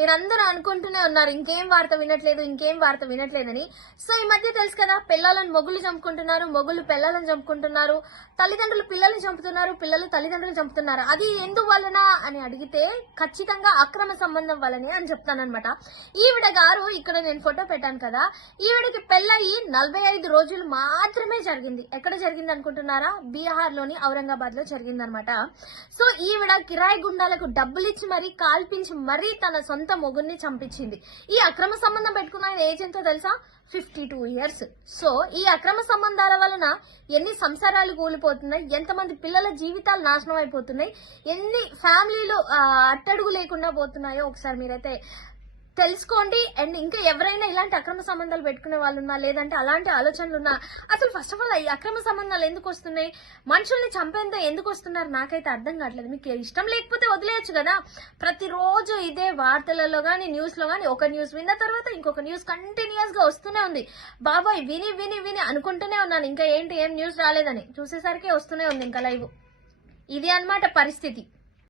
మీరందరూ అనుకుంటూనే ఉన్నారు ఇంకేం వార్త వినట్లేదు ఇంకేం వార్త వినట్లేదని. సో ఈ మధ్య తెలుసు కదా పిల్లలను మొగులు చంపుకుంటున్నారు మొగులు పిల్లలను చంపుకుంటున్నారు తల్లిదండ్రులు పిల్లల్ని చంపుతున్నారు పిల్లలు తల్లిదండ్రులు చంపుతున్నారు. అది ఎందువలన అని అడిగితే ఖచ్చితంగా అక్రమ సంబంధం వలనే అని చెప్తానమాట ఈవిడ గారు ఇక్కడ నేను ఫోటో పెట్టాను కదా ఈవిడకి పెళ్ళయి నలభై ఐదు రోజులు మాత్రమే జరిగింది. ఎక్కడ జరిగింది అనుకుంటున్నారా? బీహార్లోని ఔరంగాబాద్లో జరిగిందనమాట సో ఈవిడ కిరాయి గుండాలకు డబ్బులు ఇచ్చి మరీ కాల్పించి మరీ తన సొంత మొగుడిని చంపించింది. ఈ అక్రమ సంబంధం పెట్టుకున్న ఆయన ఏజ్ ఎంతో తెలుసా? ఫిఫ్టీ టూ ఇయర్స్ సో ఈ అక్రమ సంబంధాల వలన ఎన్ని సంసారాలు కూలిపోతున్నాయి ఎంతమంది పిల్లల జీవితాలు నాశనం అయిపోతున్నాయి ఎన్ని ఫ్యామిలీలు అట్టడుగు లేకుండా పోతున్నాయో ఒకసారి మీరైతే తెలుసుకోండి. అండ్ ఇంకా ఎవరైనా ఇలాంటి అక్రమ సంబంధాలు పెట్టుకునే వాళ్ళు ఉన్నా లేదంటే అలాంటి ఆలోచనలు ఉన్నా అసలు ఫస్ట్ ఆఫ్ ఆల్ ఈ అక్రమ సంబంధాలు ఎందుకు వస్తున్నాయి? మనుషుల్ని చంపేంత ఎందుకు వస్తున్నారు? నాకైతే అర్థం కావట్లేదు. మీకు ఇష్టం లేకపోతే వదిలేయచ్చు కదా. ప్రతిరోజు ఇదే వార్తలలో కానీ న్యూస్లో కానీ ఒక న్యూస్ విన్న తర్వాత ఇంకొక న్యూస్ కంటిన్యూస్గా వస్తూనే ఉంది. బాబాయ్ విని విని విని అనుకుంటూనే ఉన్నాను. ఇంకా ఏంటి ఏం న్యూస్ రాలేదని. చూసేసరికి వస్తూనే ఉంది ఇంకా లైవ్. ఇది అన్నమాట పరిస్థితి.